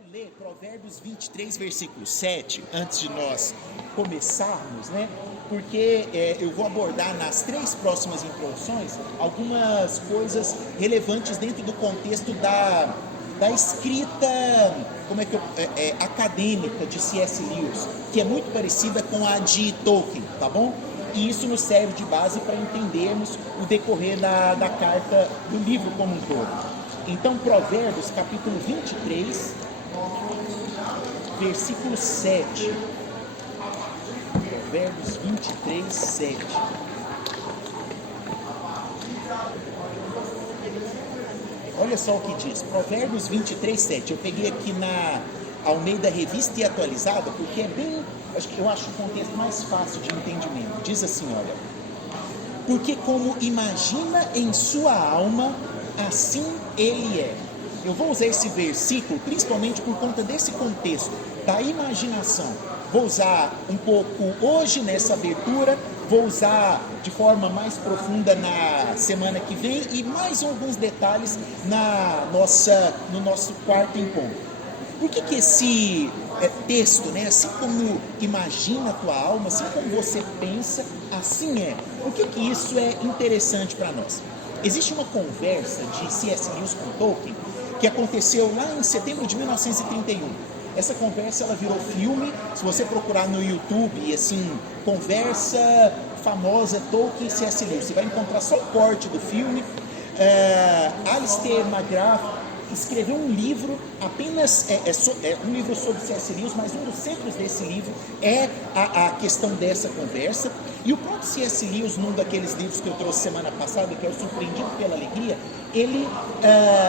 quero ler Provérbios 23, versículo 7, antes de nós começarmos, né? Porque eu vou abordar nas 3 próximas introduções algumas coisas relevantes dentro do contexto da escrita, acadêmica de C.S. Lewis, que é muito parecida com a de Tolkien, tá bom? E isso nos serve de base para entendermos o decorrer da carta, do livro como um todo. Então, Provérbios, capítulo 23, versículo 7. Provérbios 23, 7. Olha só o que diz, Provérbios 23, 7. Eu peguei aqui na Almeida Revista e Atualizada, porque é bem, eu acho o contexto mais fácil de entendimento. Diz assim, olha: porque como imagina em sua alma, assim ele é. Eu vou usar esse versículo principalmente por conta desse contexto da imaginação. Vou usar um pouco hoje nessa abertura, vou usar de forma mais profunda na semana que vem e mais alguns detalhes no nosso quarto encontro. Por que esse texto, né, assim como imagina a tua alma, assim como você pensa, assim é? Por que isso é interessante para nós? Existe uma conversa de C.S. Lewis com Tolkien que aconteceu lá em setembro de 1931. Essa conversa ela virou filme. Se você procurar no YouTube, assim, conversa famosa Tolkien e C.S. Lewis, você vai encontrar só o corte do filme. Alistair McGrath escreveu um livro, apenas um livro sobre C.S. Lewis, mas um dos centros desse livro é a questão dessa conversa. E o próprio C.S. Lewis, num daqueles livros que eu trouxe semana passada, que é o Surpreendido pela Alegria, ele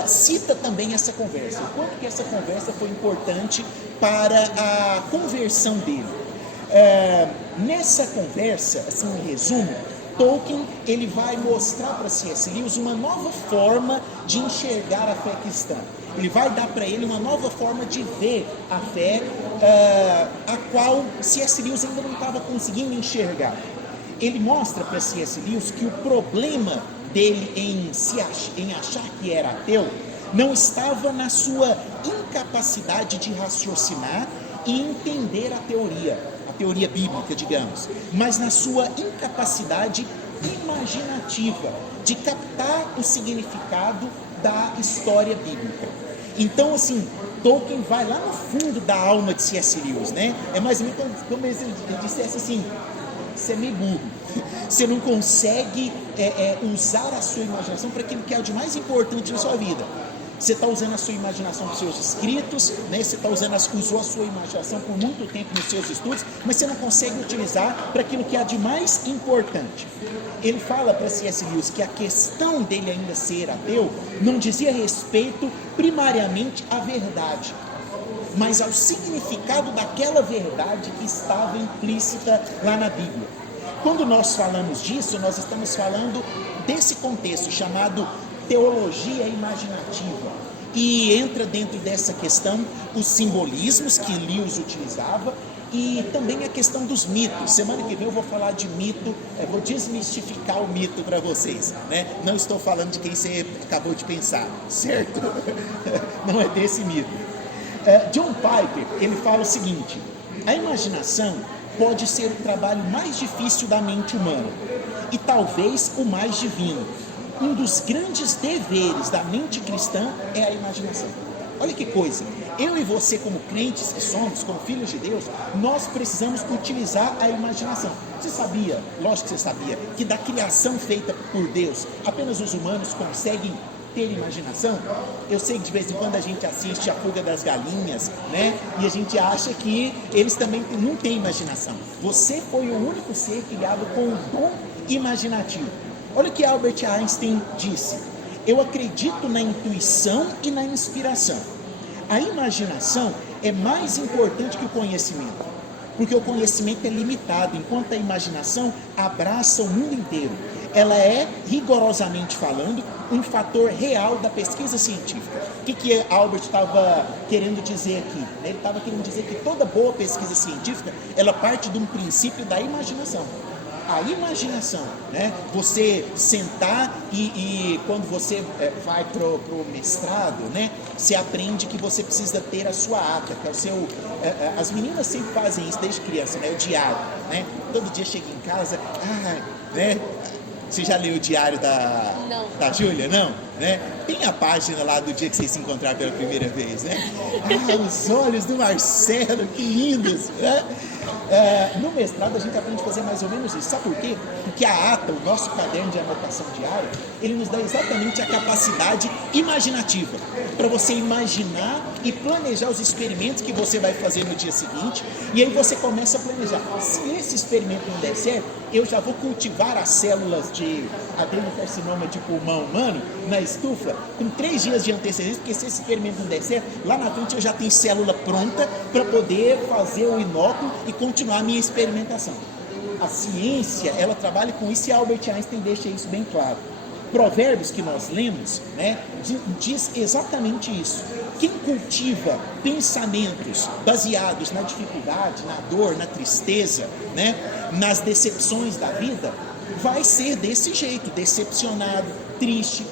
cita também essa conversa, o quanto que essa conversa foi importante para a conversão dele. Nessa conversa, assim, em resumo, Tolkien ele vai mostrar para C.S. Lewis uma nova forma de enxergar a fé cristã. Ele vai dar para ele uma nova forma de ver a fé, a qual C.S. Lewis ainda não estava conseguindo enxergar. Ele mostra para C.S. Lewis que o problema dele em achar que era ateu não estava na sua incapacidade de raciocinar e entender a teoria bíblica, digamos, mas na sua incapacidade imaginativa de captar o significado da história bíblica. Então, assim, Tolkien vai lá no fundo da alma de C.S. Lewis, né? É mais ou menos como ele dissesse assim: você é meio burro, você não consegue usar a sua imaginação para aquilo que é o de mais importante na sua vida. Você está usando a sua imaginação para os seus escritos, né? Você usou a sua imaginação por muito tempo nos seus estudos, mas você não consegue utilizar para aquilo que é de mais importante. Ele fala para C.S. Lewis que a questão dele ainda ser ateu não dizia respeito primariamente à verdade, mas ao significado daquela verdade que estava implícita lá na Bíblia. Quando nós falamos disso, nós estamos falando desse contexto chamado teologia imaginativa, e entra dentro dessa questão os simbolismos que Lewis utilizava e também a questão dos mitos. Semana que vem eu vou falar de mito, vou desmistificar o mito para vocês, né? Não estou falando de quem você acabou de pensar, certo? Não é desse mito. John Piper, ele fala o seguinte: a imaginação pode ser o trabalho mais difícil da mente humana e talvez o mais divino. Um dos grandes deveres da mente cristã é a imaginação. Olha que coisa, eu e você, como crentes que somos, como filhos de Deus, nós precisamos utilizar a imaginação. Você sabia, lógico que você sabia, que da criação feita por Deus, apenas os humanos conseguem ter imaginação? Eu sei que de vez em quando a gente assiste a Fuga das Galinhas, né? E a gente acha que eles também não têm imaginação. Você foi o único ser criado com o dom imaginativo. Olha o que Albert Einstein disse: eu acredito na intuição e na inspiração. A imaginação é mais importante que o conhecimento, porque o conhecimento é limitado, enquanto a imaginação abraça o mundo inteiro. Ela é, rigorosamente falando, um fator real da pesquisa científica. O que Albert estava querendo dizer aqui? Ele estava querendo dizer que toda boa pesquisa científica, ela parte de um princípio da imaginação. a imaginação, né? Você sentar e quando você vai pro mestrado, né? Você aprende que você precisa ter a sua ata, que é o seu... as meninas sempre fazem isso desde criança, né? O diário, né? Todo dia chega em casa, né? Você já leu o diário da Júlia? Não? Né? Tem a página lá do dia que vocês se encontraram pela primeira vez, né? Os olhos do Marcelo, que lindos, né? No mestrado a gente aprende a fazer mais ou menos isso. Sabe por quê? Porque a ata, o nosso caderno de anotação diária, ele nos dá exatamente a capacidade imaginativa para você imaginar e planejar os experimentos que você vai fazer no dia seguinte. E aí você começa a planejar. Se esse experimento não der certo, eu já vou cultivar as células de adenocarcinoma de pulmão humano na estufa com 3 dias de antecedência, porque se esse experimento não der certo, lá na frente eu já tenho célula pronta para poder fazer o inóculo e continuar a minha experimentação. A ciência, ela trabalha com isso e Albert Einstein deixa isso bem claro. Provérbios que nós lemos, né, diz exatamente isso. Quem cultiva pensamentos baseados na dificuldade, na dor, na tristeza, né, nas decepções da vida, vai ser desse jeito, decepcionado, triste.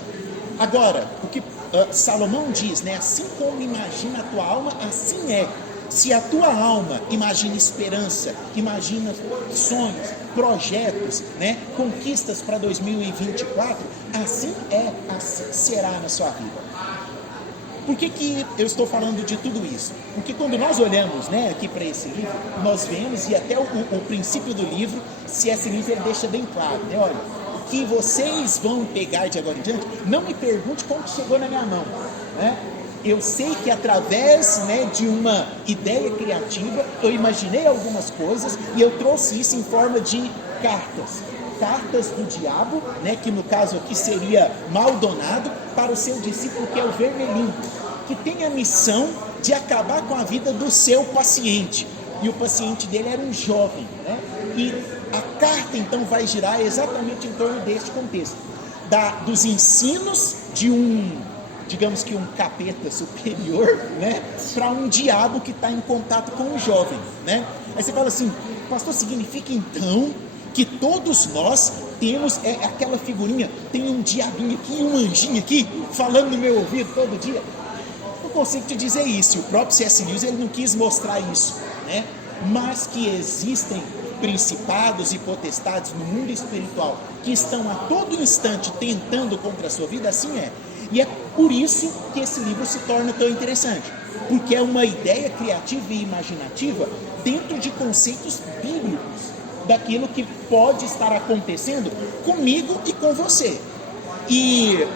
Agora, o que Salomão diz, né, assim como imagina a tua alma, assim é. Se a tua alma imagina esperança, imagina sonhos, projetos, né, conquistas para 2024, assim será na sua vida. Por que eu estou falando de tudo isso? Porque quando nós olhamos, né, aqui para esse livro, nós vemos, e até o princípio do livro, se esse livro ele deixa bem claro, né, olha, o que vocês vão pegar de agora em diante, não me pergunte como que chegou na minha mão, né? Eu sei que através, né, de uma ideia criativa, eu imaginei algumas coisas e eu trouxe isso em forma de cartas do diabo, né, que no caso aqui seria Maldonado, para o seu discípulo que é o Vermelindo, que tem a missão de acabar com a vida do seu paciente, e o paciente dele era um jovem, né, e a carta então vai girar exatamente em torno deste contexto, dos ensinos de digamos que um capeta superior, né, para um diabo que está em contato com um jovem, né? Aí você fala assim, pastor, significa então que todos nós temos aquela figurinha, tem um diabinho aqui e um anjinho aqui, falando no meu ouvido todo dia? Não consigo te dizer isso, o próprio C.S. Lewis ele não quis mostrar isso, né? Mas que existem principados e potestades no mundo espiritual que estão a todo instante tentando contra a sua vida, assim é. E é por isso que esse livro se torna tão interessante, porque é uma ideia criativa e imaginativa dentro de conceitos bíblicos, daquilo que pode estar acontecendo comigo e com você. E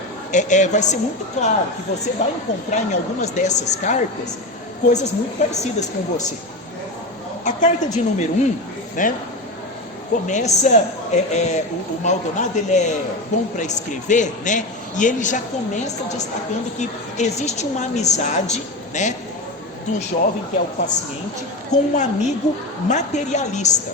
vai ser muito claro que você vai encontrar em algumas dessas cartas coisas muito parecidas com você. A carta de número 1, né? Começa, o Maldonado ele é bom para escrever, né? E ele já começa destacando que existe uma amizade, né, do jovem que é o paciente com um amigo materialista.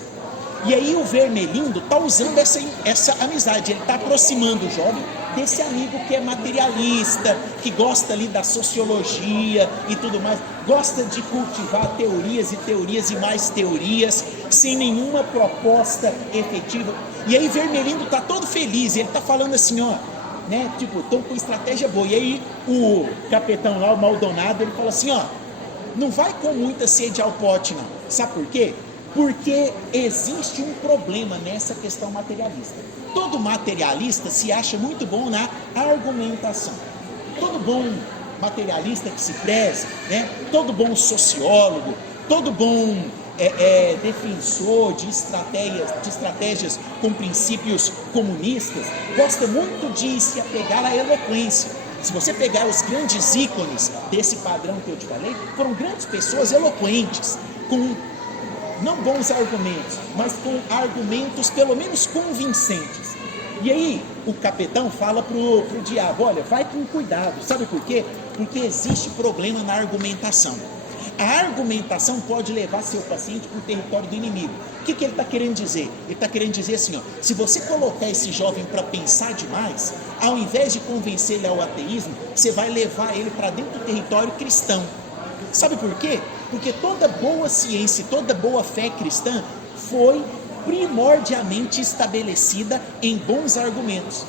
E aí o Vermelindo está usando essa amizade, ele está aproximando o jovem desse amigo que é materialista, que gosta ali da sociologia e tudo mais, gosta de cultivar teorias e mais teorias, sem nenhuma proposta efetiva. E aí Vermelindo está todo feliz, ele está falando assim, ó, né, tipo, estão com estratégia boa. E aí o capitão lá, o Maldonado, ele fala assim, ó, não vai com muita sede ao pote não, sabe por quê? Porque existe um problema nessa questão materialista. Todo materialista se acha muito bom na argumentação. Todo bom materialista que se preze, né? Todo bom sociólogo, todo bom defensor de estratégias com princípios comunistas, gosta muito de se apegar à eloquência. Se você pegar os grandes ícones desse padrão que eu te falei, foram grandes pessoas eloquentes, com não bons argumentos, mas com argumentos pelo menos convincentes. E aí o capitão fala pro diabo, olha, vai com cuidado, sabe por quê? Porque existe problema na argumentação. A argumentação pode levar seu paciente para o território do inimigo. O que ele está querendo dizer? Ele está querendo dizer assim, ó, se você colocar esse jovem para pensar demais, ao invés de convencer ele ao ateísmo, você vai levar ele para dentro do território cristão. Sabe por quê? Porque toda boa ciência, toda boa fé cristã foi primordialmente estabelecida em bons argumentos.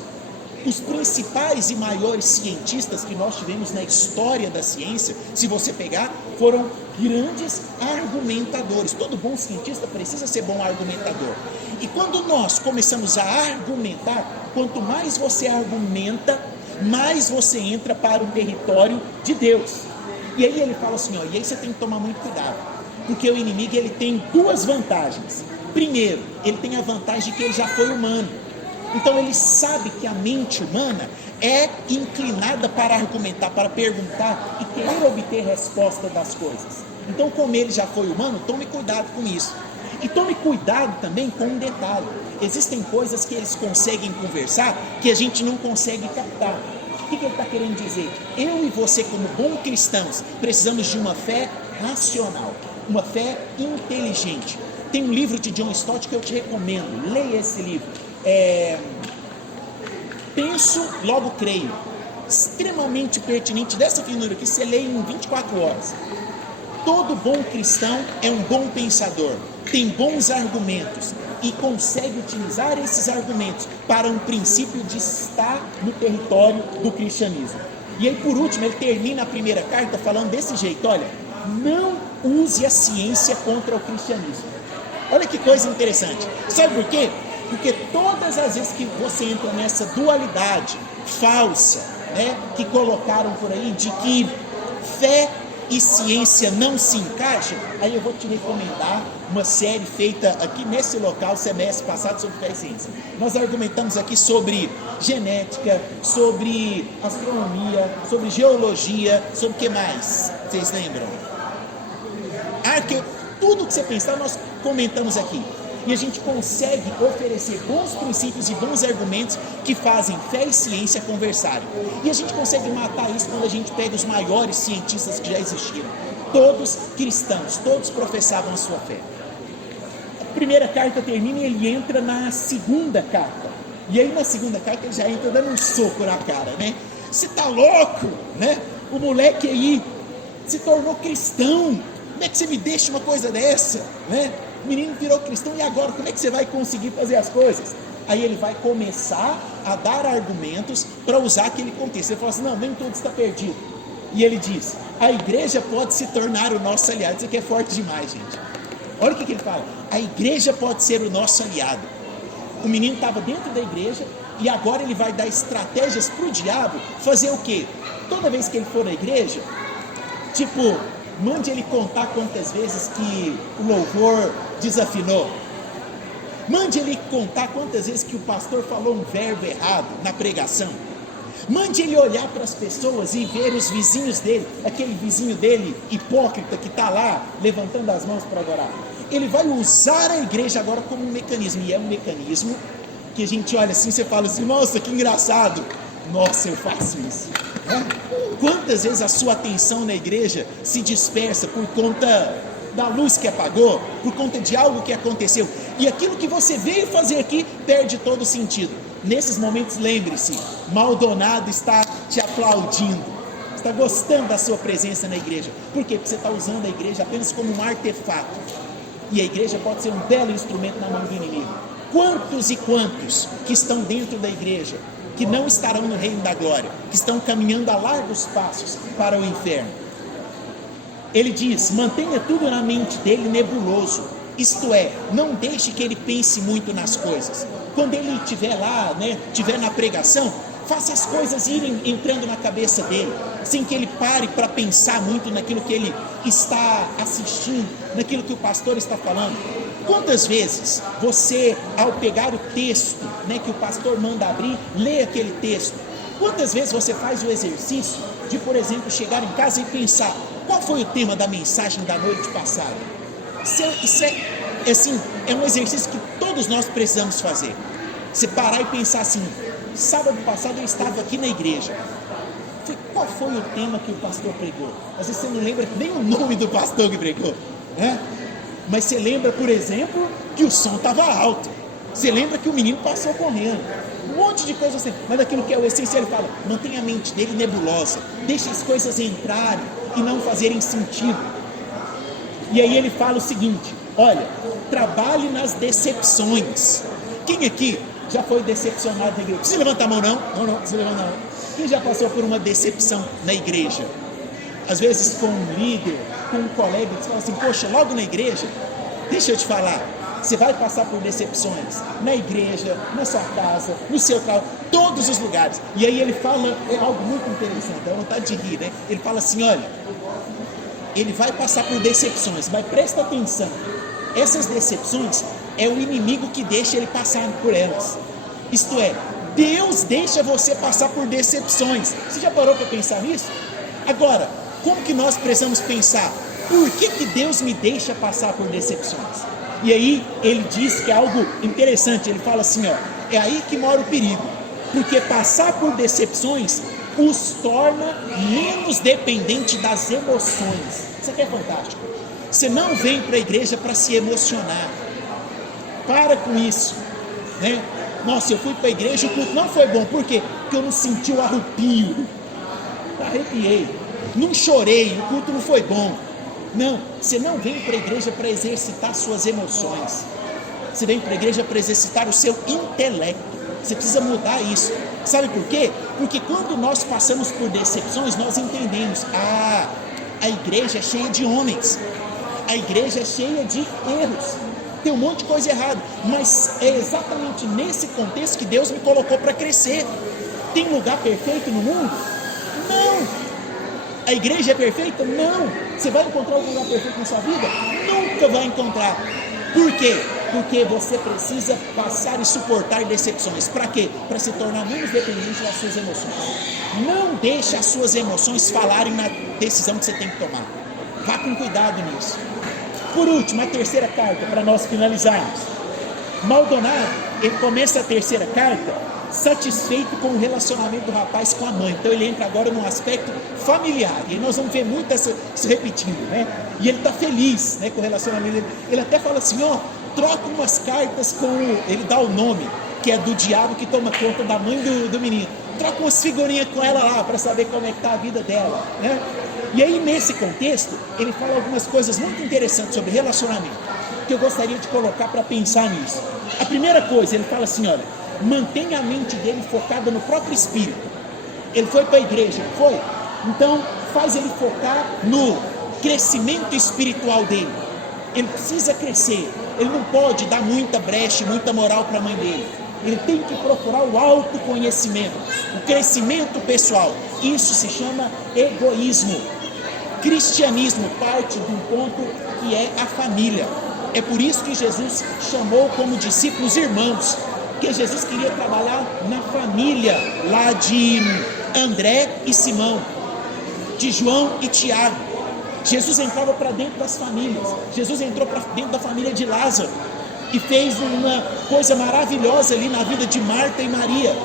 Os principais e maiores cientistas que nós tivemos na história da ciência, se você pegar, foram grandes argumentadores. Todo bom cientista precisa ser bom argumentador. E quando nós começamos a argumentar, quanto mais você argumenta, mais você entra para o território de Deus. E aí ele fala assim, e aí você tem que tomar muito cuidado, porque o inimigo ele tem duas vantagens. Primeiro, ele tem a vantagem de que ele já foi humano. Então ele sabe que a mente humana é inclinada para argumentar, para perguntar e querer obter resposta das coisas. Então, como ele já foi humano, tome cuidado com isso. E tome cuidado também com um detalhe. Existem coisas que eles conseguem conversar que a gente não consegue captar. O que ele está querendo dizer? Eu e você, como bons cristãos, precisamos de uma fé racional, uma fé inteligente. Tem um livro de John Stott que eu te recomendo. Leia esse livro. Penso, logo creio. Extremamente pertinente, dessa finura que você lê em 24 horas. Todo bom cristão é um bom pensador, tem bons argumentos e consegue utilizar esses argumentos para um princípio de estar no território do cristianismo. E aí, por último, ele termina a primeira carta falando desse jeito: olha, não use a ciência contra o cristianismo. Olha que coisa interessante. Sabe por quê? Porque todas as vezes que você entra nessa dualidade falsa, que colocaram por aí, de que fé e ciência não se encaixam, aí eu vou te recomendar uma série feita aqui nesse local, semestre passado, sobre fé e ciência. Nós argumentamos aqui sobre genética, sobre astronomia, sobre geologia, sobre o que mais? Vocês lembram? Tudo que você pensar, nós comentamos aqui. E a gente consegue oferecer bons princípios e bons argumentos que fazem fé e ciência conversarem. E a gente consegue matar isso quando a gente pega os maiores cientistas que já existiram. Todos cristãos, todos professavam a sua fé. A primeira carta termina e ele entra na segunda carta. E aí na segunda carta ele já entra dando um soco na cara, Você tá louco, O moleque aí se tornou cristão. Como é que você me deixa uma coisa dessa, O menino virou cristão e agora como é que você vai conseguir fazer as coisas? Aí ele vai começar a dar argumentos para usar aquele contexto. Ele fala assim, não, nem tudo está perdido. E ele diz, a igreja pode se tornar o nosso aliado. Isso aqui é forte demais, gente. Olha o que ele fala, a igreja pode ser o nosso aliado. O menino estava dentro da igreja e agora ele vai dar estratégias para o diabo fazer o quê? Toda vez que ele for na igreja, mande ele contar quantas vezes que o louvor desafinou. Mande ele contar quantas vezes que o pastor falou um verbo errado na pregação. Mande ele olhar para as pessoas e ver os vizinhos dele, aquele vizinho dele hipócrita que está lá levantando as mãos para adorar. Ele vai usar a igreja agora como um mecanismo, e é um mecanismo que a gente olha assim, você fala assim, nossa, que engraçado. Nossa, eu faço isso. Quantas vezes a sua atenção na igreja se dispersa por conta da luz que apagou, por conta de algo que aconteceu, e aquilo que você veio fazer aqui perde todo o sentido. Nesses momentos, lembre-se, Maldonado está te aplaudindo, está gostando da sua presença na igreja. Por quê? Porque você está usando a igreja apenas como um artefato, e a igreja pode ser um belo instrumento na mão do inimigo. Quantos e quantos que estão dentro da igreja que não estarão no reino da glória, que estão caminhando a largos passos para o inferno? Ele diz, mantenha tudo na mente dele nebuloso, isto é, não deixe que ele pense muito nas coisas. Quando ele estiver lá, estiver na pregação, faça as coisas irem entrando na cabeça dele, sem que ele pare para pensar muito naquilo que ele está assistindo, naquilo que o pastor está falando. Quantas vezes você, ao pegar o texto, que o pastor manda abrir, lê aquele texto? Quantas vezes você faz o exercício de, por exemplo, chegar em casa e pensar, qual foi o tema da mensagem da noite passada? Isso é um exercício que todos nós precisamos fazer. Você parar e pensar assim, sábado passado eu estava aqui na igreja, qual foi o tema que o pastor pregou? Às vezes você não lembra nem o nome do pastor que pregou, Mas você lembra, por exemplo, que o som estava alto. Você lembra que o menino passou correndo. Um monte de coisas assim. Mas aquilo que é o essencial, ele fala, mantenha a mente dele nebulosa. Deixe as coisas entrarem e não fazerem sentido. E aí ele fala o seguinte, Olha, trabalhe nas decepções. Quem aqui já foi decepcionado na igreja? Precisa levantar a mão não? Não precisa levantar a mão. Quem já passou por uma decepção na igreja? Às vezes com um líder, com um colega, que você fala assim, poxa, logo na igreja, deixa eu te falar, você vai passar por decepções na igreja, na sua casa, no seu carro, todos os lugares. E aí ele fala algo muito interessante, dá vontade de rir, né? Ele fala assim, olha, ele vai passar por decepções, mas presta atenção, essas decepções é o inimigo que deixa ele passar por elas. Isto é, Deus deixa você passar por decepções. Você já parou para pensar nisso? Agora, como que nós precisamos pensar? Por que Deus me deixa passar por decepções? E aí ele diz que é algo interessante. Ele fala assim, ó, é aí que mora o perigo, porque passar por decepções os torna menos dependente das emoções. Isso aqui é fantástico. Você não vem para a igreja para se emocionar. Para com isso, né? Nossa, eu fui para a igreja, o culto não foi bom. Por quê? Porque eu não senti o arrepio. Arrepiei, não chorei, o culto não foi bom. Não, você não vem para a igreja para exercitar suas emoções. Você vem para a igreja para exercitar o seu intelecto. Você precisa mudar isso. Sabe por quê? Porque quando nós passamos por decepções, nós entendemos, a igreja é cheia de homens, a igreja é cheia de erros, tem um monte de coisa errada, mas é exatamente nesse contexto que Deus me colocou para crescer. Tem lugar perfeito no mundo? Não. A igreja é perfeita? Não. Você vai encontrar algum lugar perfeito na sua vida? Nunca vai encontrar. Por quê? Porque você precisa passar e suportar decepções. Para quê? Para se tornar menos dependente das suas emoções. Não deixe as suas emoções falarem na decisão que você tem que tomar. Vá com cuidado nisso. Por último, a terceira carta, para nós finalizarmos. Maldonado, ele começa a terceira carta satisfeito com o relacionamento do rapaz com a mãe. Então ele entra agora num aspecto familiar, e aí nós vamos ver muito isso repetindo, né? E ele está feliz, né, com o relacionamento dele. Ele até fala assim, ó, troca umas cartas com, ele dá o nome, que é do diabo que toma conta da mãe do menino, troca umas figurinhas com ela lá, para saber como é que está a vida dela, né? E aí nesse contexto, ele fala algumas coisas muito interessantes sobre relacionamento, que eu gostaria de colocar para pensar nisso. A primeira coisa, ele fala assim, olha, mantenha a mente dele focada no próprio espírito. Ele foi para a igreja, foi? Então faz ele focar no crescimento espiritual dele. Ele precisa crescer, ele não pode dar muita brecha, muita moral para a mãe dele. Ele tem que procurar o autoconhecimento, o crescimento pessoal. Isso se chama egoísmo. Cristianismo parte de um ponto que é a família. É por isso que Jesus chamou como discípulos irmãos, porque Jesus queria trabalhar na família lá de André e Simão, de João e Tiago. Jesus entrava para dentro das famílias. Jesus entrou para dentro da família de Lázaro e fez uma coisa maravilhosa ali na vida de Marta e Maria.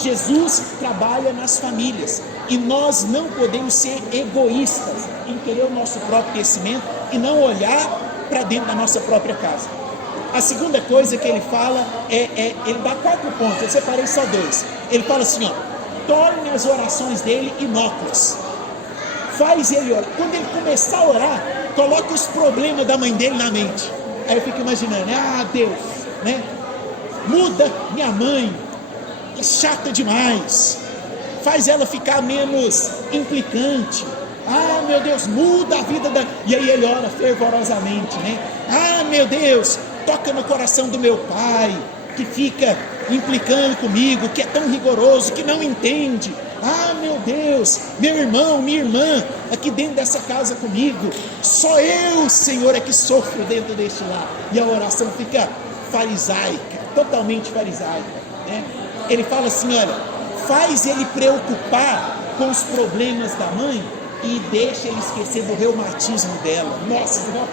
Jesus trabalha nas famílias, e nós não podemos ser egoístas em querer o nosso próprio crescimento e não olhar para dentro da nossa própria casa. A segunda coisa que ele fala ele dá 4 pontos, eu separei só 2. Ele fala assim, ó, torne as orações dele inócuas. Faz ele orar. Quando ele começar a orar, coloque os problemas da mãe dele na mente. Aí eu fico imaginando, Deus, né? Muda minha mãe, é chata demais. Faz ela ficar menos implicante. Meu Deus, muda a vida da... E aí ele ora fervorosamente, né? Meu Deus, toca no coração do meu pai, que fica implicando comigo, que é tão rigoroso, que não entende. Meu Deus, meu irmão, minha irmã, aqui dentro dessa casa comigo, só eu, Senhor, é que sofro dentro deste lar. E a oração fica farisaica, totalmente farisaica, né? Ele fala assim, olha, faz ele preocupar com os problemas da mãe e deixa ele esquecer do reumatismo dela. Nossa, uma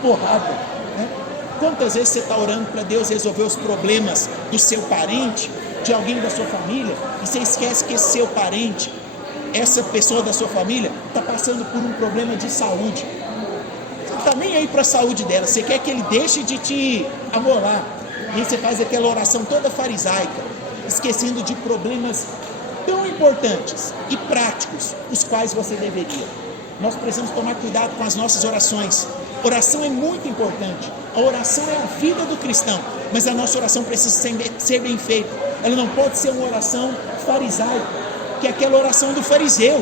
porrada, né? Quantas vezes você está orando para Deus resolver os problemas do seu parente, de alguém da sua família, e você esquece que esse seu parente, essa pessoa da sua família, está passando por um problema de saúde. Você não está nem aí para a saúde dela, você quer que ele deixe de te amolar, e aí você faz aquela oração toda farisaica, esquecendo de problemas tão importantes e práticos, os quais você deveria. Nós precisamos tomar cuidado com as nossas orações. Oração é muito importante. A oração é a vida do cristão, mas a nossa oração precisa ser bem feita. Ela não pode ser uma oração farisaica, que é aquela oração do fariseu,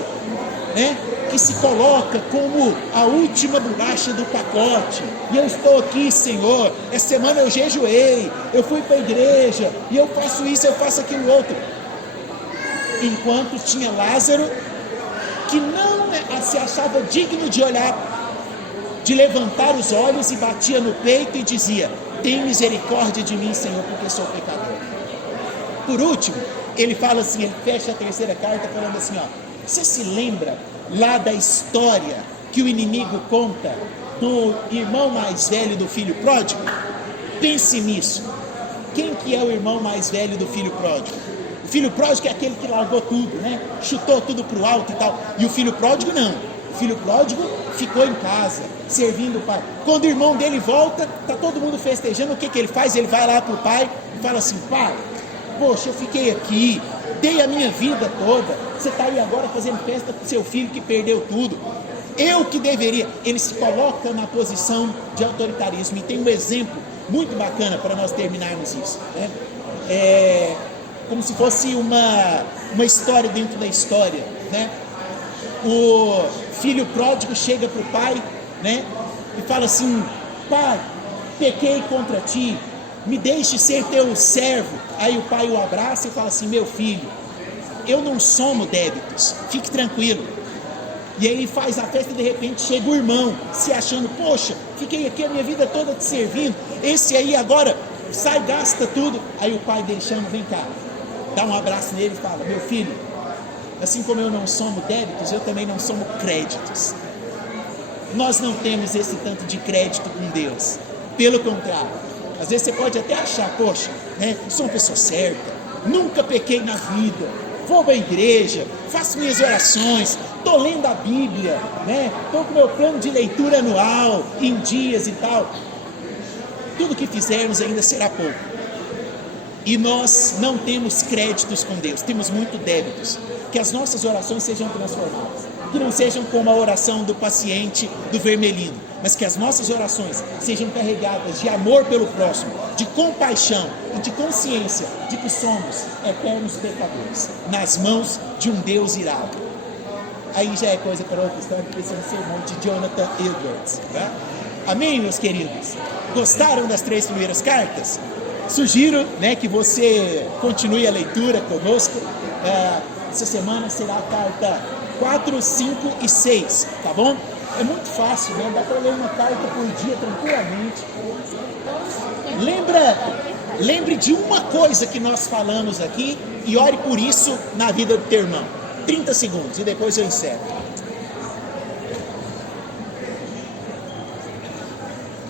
né? Que se coloca como a última bolacha do pacote. E eu estou aqui, Senhor, essa semana eu jejuei, eu fui para a igreja, e eu faço isso, eu faço aquilo outro. Enquanto tinha Lázaro, que não se achava digno de olhar, de levantar os olhos e batia no peito e dizia: tem misericórdia de mim, Senhor, porque sou pecador. Por último, ele fala assim, ele fecha a terceira carta falando assim, ó: você se lembra lá da história que o inimigo conta do irmão mais velho do filho pródigo? Pense nisso. Quem que é o irmão mais velho do filho pródigo? O filho pródigo é aquele que largou tudo, né? Chutou tudo para o alto e tal. E o filho pródigo não. O filho pródigo ficou em casa, servindo o pai. Quando o irmão dele volta, tá todo mundo festejando. O que ele faz? Ele vai lá para o pai e fala assim: pai, poxa, eu fiquei aqui, dei a minha vida toda, você está aí agora fazendo festa para o seu filho que perdeu tudo. Eu que deveria. Ele se coloca na posição de autoritarismo. E tem um exemplo muito bacana para nós terminarmos isso, né? Como se fosse uma história dentro da história, né? O filho pródigo chega para o pai, né? E fala assim: pai, pequei contra ti, me deixe ser teu servo. Aí o pai o abraça e fala assim: meu filho, eu não somo débitos, fique tranquilo. E aí faz a festa e de repente chega o irmão, se achando: poxa, fiquei aqui a minha vida toda te servindo, esse aí agora sai, gasta tudo. Aí o pai dele chama: vem cá, dá um abraço nele e fala: meu filho, assim como eu não somo débitos, eu também não somo créditos. Nós não temos esse tanto de crédito com Deus. Pelo contrário, às vezes você pode até achar: poxa, né, sou uma pessoa certa, nunca pequei na vida, vou para a igreja, faço minhas orações, estou lendo a Bíblia, né, estou com meu plano de leitura anual, em dias e tal. Tudo que fizermos ainda será pouco. E nós não temos créditos com Deus, temos muito débitos. Que as nossas orações sejam transformadas, que não sejam como a oração do paciente do vermelhinho, mas que as nossas orações sejam carregadas de amor pelo próximo, de compaixão e de consciência de que somos eternos pecadores, nas mãos de um Deus irado. Aí já é coisa para outra história, que esse é um sermão de Jonathan Edwards, tá? Amém, meus queridos? Gostaram das 3 primeiras cartas? Sugiro, né, que você continue a leitura conosco. Essa semana será a carta 4, 5 e 6, tá bom? É muito fácil, né? Dá para ler uma carta por dia tranquilamente. Lembre de uma coisa que nós falamos aqui e ore por isso na vida do teu irmão. 30 segundos e depois eu encerro.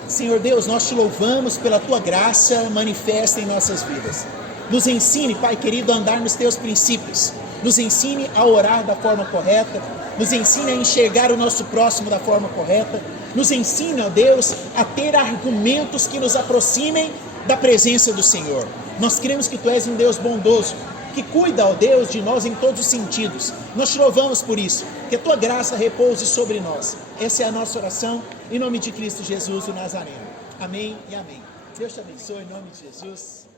Senhor Deus, nós te louvamos pela tua graça manifesta em nossas vidas. Nos ensine, Pai querido, a andar nos teus princípios. Nos ensine a orar da forma correta. Nos ensine a enxergar o nosso próximo da forma correta. Nos ensine, ó Deus, a ter argumentos que nos aproximem da presença do Senhor. Nós cremos que tu és um Deus bondoso, que cuida, ó Deus, de nós em todos os sentidos. Nós te louvamos por isso. Que a tua graça repouse sobre nós. Essa é a nossa oração, em nome de Cristo Jesus, o Nazareno. Amém e amém. Deus te abençoe, em nome de Jesus.